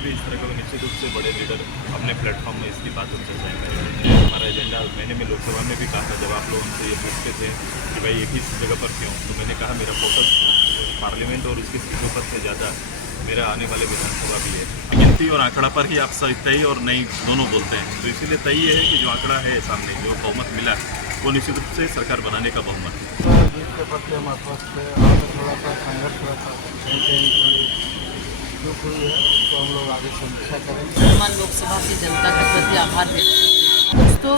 भी इस तरह का निश्चित रूप से बड़े लीडर अपने प्लेटफॉर्म में इसकी बात और चर्चाएं करेंगे। हमारा एजेंडा मैंने में लोकसभा में भी कहा था, जब आप लोग उनसे ये पूछते थे कि भाई एक ही जगह पर क्यों, तो मैंने कहा मेरा फोकस पार्लियामेंट और उसकी सीटों पर से ज़्यादा मेरा आने वाले विधानसभा भी है। गिनती और आंकड़ा पर ही आप तय और नहीं दोनों बोलते हैं, तो इसीलिए तय ये है कि जो आंकड़ा है सामने, जो बहुमत मिला वो निश्चित रूप से सरकार बनाने का बहुमत है। जीत के प्रति हम आश्वस्त है और थोड़ा सा संघर्ष रहता है, कहीं थोड़ी चूक हुई है, तो हम लोग आगे समीक्षा करेंगे। वर्तमान लोकसभा की जनता के प्रति आभार व्यक्त करते हैं। कुछ तो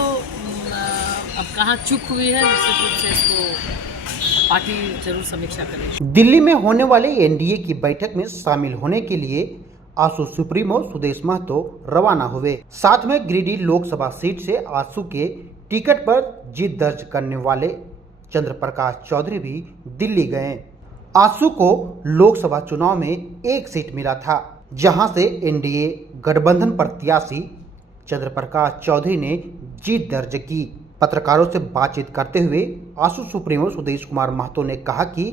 अब कहाँ चूक हुई है, निश्चित रूप से इसको पार्टी जरूर समीक्षा करेगी। दिल्ली में होने वाले एनडीए की बैठक में शामिल होने के लिए आसू सुप्रीमो सुदेश महतो रवाना हुए। साथ में गिरिडीह लोकसभा सीट से आसू के टिकट पर जीत दर्ज करने वाले चंद्र प्रकाश चौधरी भी दिल्ली गए। आसू को लोकसभा चुनाव में एक सीट मिला था, जहां से एनडीए गठबंधन प्रत्याशी चंद्र प्रकाश चौधरी ने जीत दर्ज की। पत्रकारों से बातचीत करते हुए आसू सुप्रीमो सुदेश कुमार महतो ने कहा कि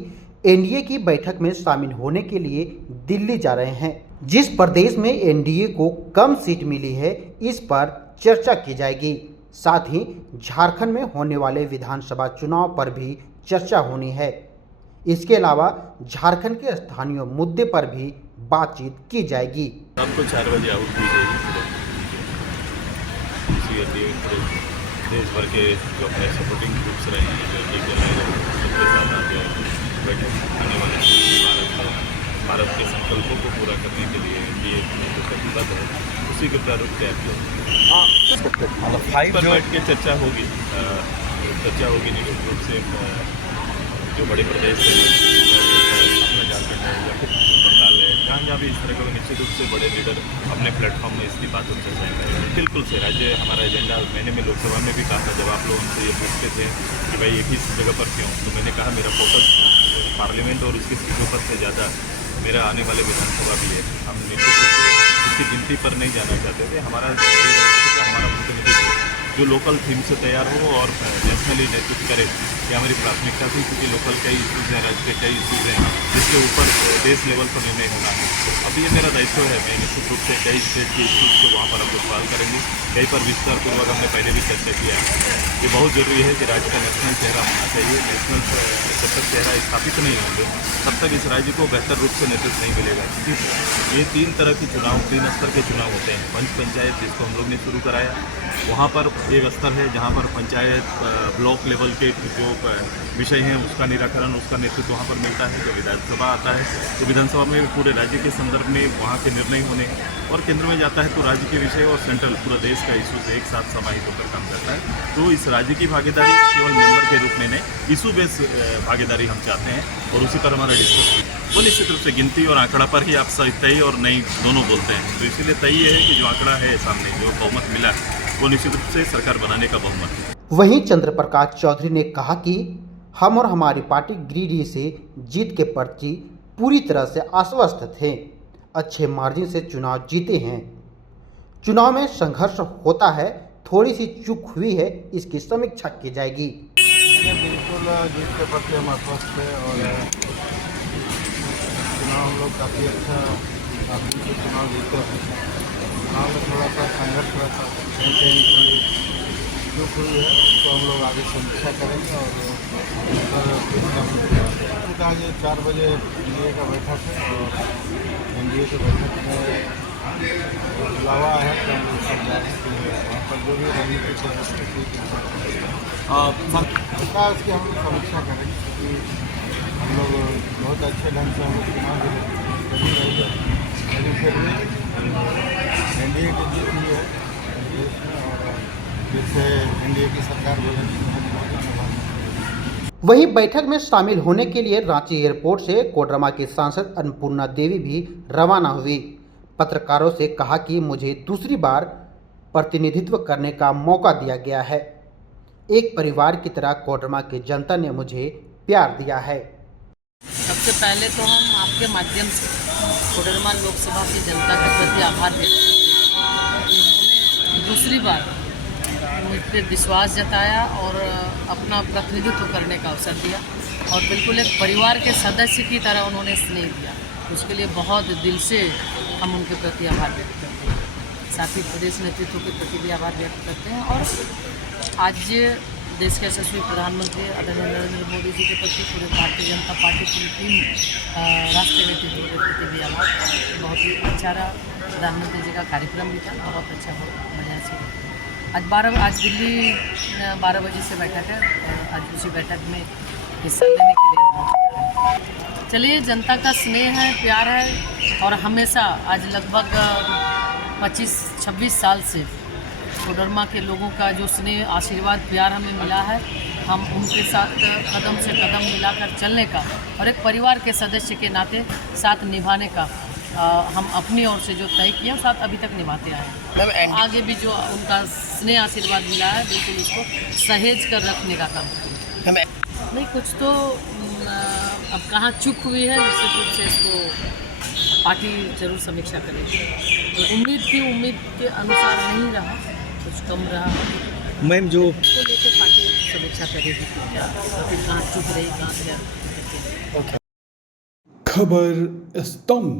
एनडीए की बैठक में शामिल होने के लिए दिल्ली जा रहे हैं। जिस प्रदेश में एनडीए को कम सीट मिली है, इस पर चर्चा की जाएगी। साथ ही झारखंड में होने वाले विधानसभा चुनाव पर भी चर्चा होनी है। इसके अलावा झारखंड के स्थानीय मुद्दे पर भी बातचीत की जाएगी। आपको 4 बजे आउट की जाएगी। देश भर के जो अपने सपोर्टिंग ग्रुप्स रहे हैं, जो सबके साथ आते हैं, बैठक आने वाले भारत के संकल्पों को पूरा करने के लिए एनडीए जो प्रतिबद्ध है, उसी के प्रारूप तैयार किया पर बैठ के चर्चा होगी निश्चित रूप से। जो बड़े प्रदेश है, अपना झारखंड है या फिर बंगाल है, जहाँ भी इस तरह का निश्चित रूप से बड़े लीडर अपने प्लेटफॉर्म में इसकी बात और चर्चाएं करेंगे। बिल्कुल से राज्य हमारा एजेंडा मैंने में लोकसभा में भी कहा था, जब आप लोग उनसे ये पूछते थे कि भाई एक ही जगह पर क्यों, तो मैंने कहा मेरा फोकस पार्लियामेंट और उसकी सीटों पर से ज़्यादा मेरा आने वाले विधानसभा भी है। हम निश्चित रूप से इसकी गिनती पर नहीं जाना चाहते थे। हमारा प्रतिनिधित्व जो लोकल थीम से तैयार हो और नेशनली नेतृत्व करे, ये हमारी प्राथमिकता थी, क्योंकि लोकल कई इश्यूज़ हैं, राज्य के कई इश्यूज़ हैं, जिसके ऊपर देश लेवल पर निर्णय होना है। अब ये मेरा दायित्व है, मैं निश्चित रूप से कई स्टेट के इश्यूज़ को वहाँ पर हम लोग सवाल करेंगे। कई पर विस्तारपूर्वक हमने पहले भी चर्चा किया है। ये बहुत ज़रूरी है कि राज्य का नेशनल चेहरा होना चाहिए। नेशनल जब तक चेहरा स्थापित नहीं होंगे, तब तक इस राज्य को बेहतर रूप से नेतृत्व नहीं मिलेगा। क्योंकि ये 3 तरह के चुनाव, 3 स्तर के चुनाव होते हैं। पंचायत जिसको हम लोग ने शुरू कराया, वहाँ पर एक स्तर है जहाँ पर पंचायत ब्लॉक लेवल के जो विषय हैं उसका निराकरण, उसका नेतृत्व वहाँ पर मिलता है। जब विधानसभा आता है तो विधानसभा में पूरे राज्य के संदर्भ में वहाँ के निर्णय होने, और केंद्र में जाता है तो राज्य के विषय और सेंट्रल पूरा देश का इशू से एक साथ समाहित होकर काम करता है। तो इस राज्य की भागीदारी केवल मेंबर के रूप में नहीं, इशू बेस भागीदारी हम चाहते हैं, और उसी पर हमारा डिस्कस वो निश्चित रूप से गिनती और आंकड़ा पर ही आप तय और नहीं दोनों बोलते हैं, तो इसीलिए तय ये है कि जो आंकड़ा है सामने, जो बहुमत मिला वो निश्चित रूप से सरकार बनाने का बहुमत है। वहीं चंद्र प्रकाश चौधरी ने कहा कि हम और हमारी पार्टी गिरिडीह से जीत के प्रति पूरी तरह से आश्वस्त थे। अच्छे मार्जिन से चुनाव जीते हैं। चुनाव में संघर्ष होता है, थोड़ी सी चूक हुई है, इसकी समीक्षा की जाएगी। बिल्कुल जीत के प्रति हम आश्वस्त है और चुनाव हम लोग काफ़ी अच्छा चुनाव जीते हैं। चुनाव में थोड़ा सा संघर्ष रहता है, कहीं थोड़ी चूक हुई है, तो हम लोग आगे समीक्षा करेंगे और कहा कि 4 बजे एनडीए का बैठक है और एनडीए की बैठक में बुलावा है, तो हम लोग सब जा रहे हैं। वहाँ पर जो भी रणनीति है उसकी उसकी हम लोग समीक्षा करेंगे, क्योंकि हम लोग बहुत अच्छे ढंग से हम लोग चुनाव भी रही है, लेकिन फिर भी एनडीए की जीत हुई है देश में और फिर से एनडीए की सरकार बनेगी। वहीं बैठक में शामिल होने के लिए रांची एयरपोर्ट से कोडरमा की सांसद अन्नपूर्णा देवी भी रवाना हुई। पत्रकारों से कहा कि मुझे दूसरी बार प्रतिनिधित्व करने का मौका दिया गया है। एक परिवार की तरह कोडरमा की जनता ने मुझे प्यार दिया है। सबसे पहले तो हम आपके माध्यम से कोडरमा लोकसभा की जनता के प्रति आभार व्यक्त करते हैं। उन्होंने दूसरी बार मुझ पर विश्वास जताया और अपना प्रतिनिधित्व करने का अवसर दिया, और बिल्कुल एक परिवार के सदस्य की तरह उन्होंने स्नेह दिया। उसके लिए बहुत दिल से हम उनके प्रति आभार व्यक्त करते हैं। साथ ही प्रदेश नेतृत्व के प्रति भी आभार व्यक्त करते हैं और आज देश के यशस्वी प्रधानमंत्री आदरणीय नरेंद्र मोदी जी के प्रति पूरे भारतीय जनता पार्टी की टीम राष्ट्रीय नेतृत्व के प्रति भी आभार। बहुत ही अच्छा रहा, प्रधानमंत्री जी का कार्यक्रम भी था, बहुत अच्छा, बहुत बढ़िया से। आज दिल्ली 12 बजे से बैठक है और आज उसी बैठक में हिस्सा लेने के लिए हम पहुंचे हैं। चलिए, जनता का स्नेह है, प्यार है और हमेशा आज लगभग 25-26 साल से कोडरमा के लोगों का जो स्नेह, आशीर्वाद, प्यार हमें मिला है, हम उनके साथ कदम से कदम मिलाकर चलने का और एक परिवार के सदस्य के नाते साथ निभाने का हम अपनी ओर से जो तय किया साथ अभी तक निभाते आए हैं। आगे भी जो उनका स्नेह आशीर्वाद मिला है बिल्कुल उसको सहेज कर रखने का काम करें। नहीं, कुछ तो अब कहाँ चूक हुई है, निश्चित रूप से इसको पार्टी जरूर समीक्षा करेगी। तो उम्मीद के अनुसार नहीं रहा, कुछ कम रहा मैम, जो उसको लेकर पार्टी समीक्षा करेगी कि क्या कहाँ चूक रही, कहाँ क्या। खबर स्तंभ।